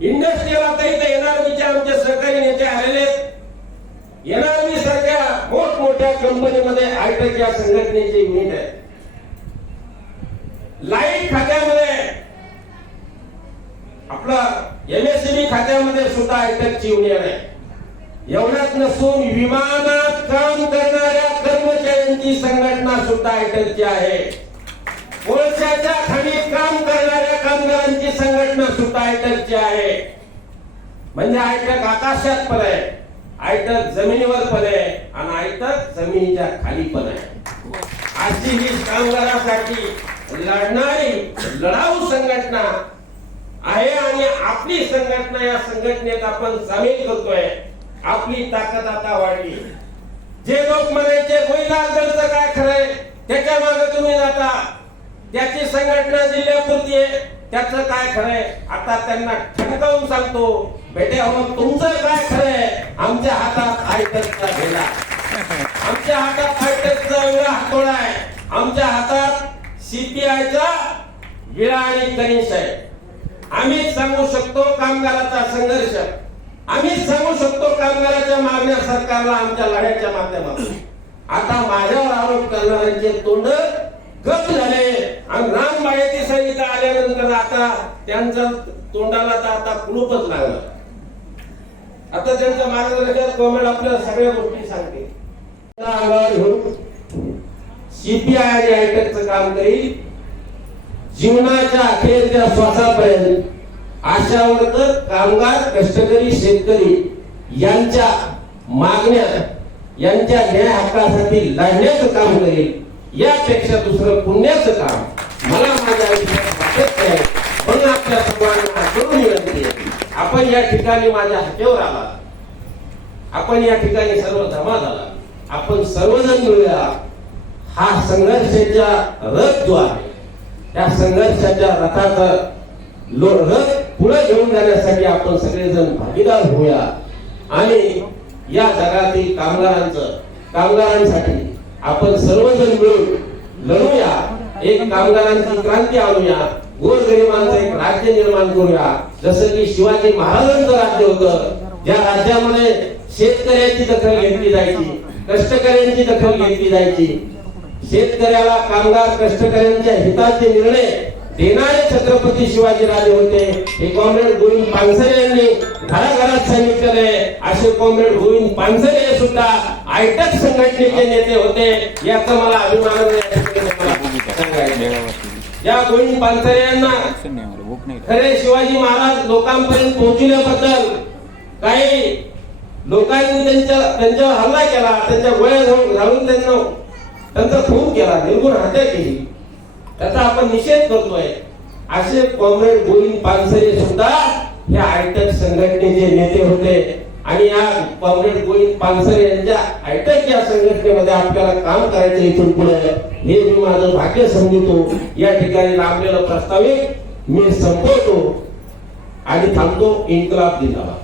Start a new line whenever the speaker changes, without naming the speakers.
Industrial आता इथे एनआरबीचे आमचे सहकारी नेते आलेले एनआरबी सारख्या मोठमोठ्या कंपनीमध्ये आयटक या संघटनेचे युनिट आहे लाइट खात्यामध्ये आपला एमएससीबी खात्यामध्ये सुद्धा आयटकची युनियन आहे एवढ्यात नसून विमानात काम करणाऱ्या कर्मचाऱ्यांची संघटना सुद्धा आयटकची आहे. कोळशाच्या खाणी कामगारांची संघटना आहे म्हणजे आयटक आकाशात पण आहे आयटक जमिनीवर पण आहे आणि आयटक जमिनीच्या खाली पण आहे. अशी ही कामगारासाठी लढणारी लढाऊ संघटना आहे आणि आपली संघटना या संघटनेत आपण सामील करतोय. आपली ताकद आता वाढली. जे लोक म्हणायचे गोईलागडचं काय खरंय त्याच्यामागे तुम्ही जाता. त्याची संघटना जिल्ह्यापुरती आहे. त्याच काय खरंय? आता त्यांना ठणकावून सांगतो बेटे हो तुमचं काय खरंय? आमच्या हातात फायटरचा भेला आमच्या हातात फायटरचा वेगळा हातोडा आहे. आमच्या हातात सीपीआयचा विळा आणि गणेश आहे. आम्ही सांगू शकतो कामगाराचा संघर्ष. आम्ही सांगू शकतो कामगाराच्या मागण्या सरकारला आमच्या लढ्याच्या माध्यमातून. आता माझ्यावर आरोप करणाऱ्यांचे तोंड गप्प झाले. आणि राम संहिता आल्यानंतर आता त्यांचं तोंडाला तर आता कुलूपच लागलं. आता त्यांचं मार्गदर्शक गव्हर्नमेंट आपल्याला सगळ्या गोष्टी सांगते अंगावर घेऊन सीपीआय आणि आयटेकचं काम करील. जीवनाच्या अखेरच्या श्वासापर्यंत आशा वर्कर कामगार कष्टकरी शेतकरी यांच्या मागण्या यांच्या न्याय हक्कासाठी लढण्याचं काम करेल. यापेक्षा दुसरं पुण्याचं काम मला माझ्या आयुष्यात वाटत नाही. म्हणून आपल्या सर्वांना करून विनंती आहे. आपण या ठिकाणी माझ्या हाकेवर आला. आपण या ठिकाणी सर्व जमा झाला आपण सर्वजण मिळूया. हा संघर्षाचा रथ जो आहे त्या संघर्षाच्या रथाचा लो रथ पुढे घेऊन जाण्यासाठी आपण सगळेजण भागीदार होऊया. आणि या जगातील कामगारांचं कामगारांसाठी आपण सर्वजण मिळून लढूया. एक कामगारांची क्रांती आणूया. गोरगरिबांचं एक राज्य निर्माण करूया. जसं की शिवाजी महाराजांचं राज्य होतं. ज्या राज्यामध्ये शेतकऱ्यांची दखल घेतली जायची कष्टकऱ्यांची दखल घेतली जायची. शेतकऱ्याला कामगार कष्टकऱ्यांच्या हिताचे निर्णय देणारे छत्रपती शिवाजी राजे होते. हे कॉम्रेड गोविंद पानसरे यांनी घराघरात सांगितलेले असे कॉम्रेड गोविंद पानसरे सुद्धा आयटक संघटनेचे नेते होते. याचा मला अभिमान या गोविंद पानसरे यांना खरे शिवाजी महाराज लोकांपर्यंत पोहोचल्याबद्दल काही लोकांनी त्यांच्या त्यांच्यावर हल्ला केला त्यांच्या गोळ्या घालून घालून त्यांना त्यांचा खून केला निर्गुण हत्या केली. त्याचा आपण निषेध करतोय. असे कॉम्रेड गोविंद पानसरे सुद्धा हे आयटक संघटनेचे नेते होते. आणि या कॉम्रेड गोविंद पानसरे यांच्या आयटक या संघटनेमध्ये आपल्याला काम करायचं इथून पुढे. हे मी माझं भाग्य समजतो. या ठिकाणी लाभलेलं प्रस्तावित मी संपवतो आणि थांबतो. इन्कलाब दिला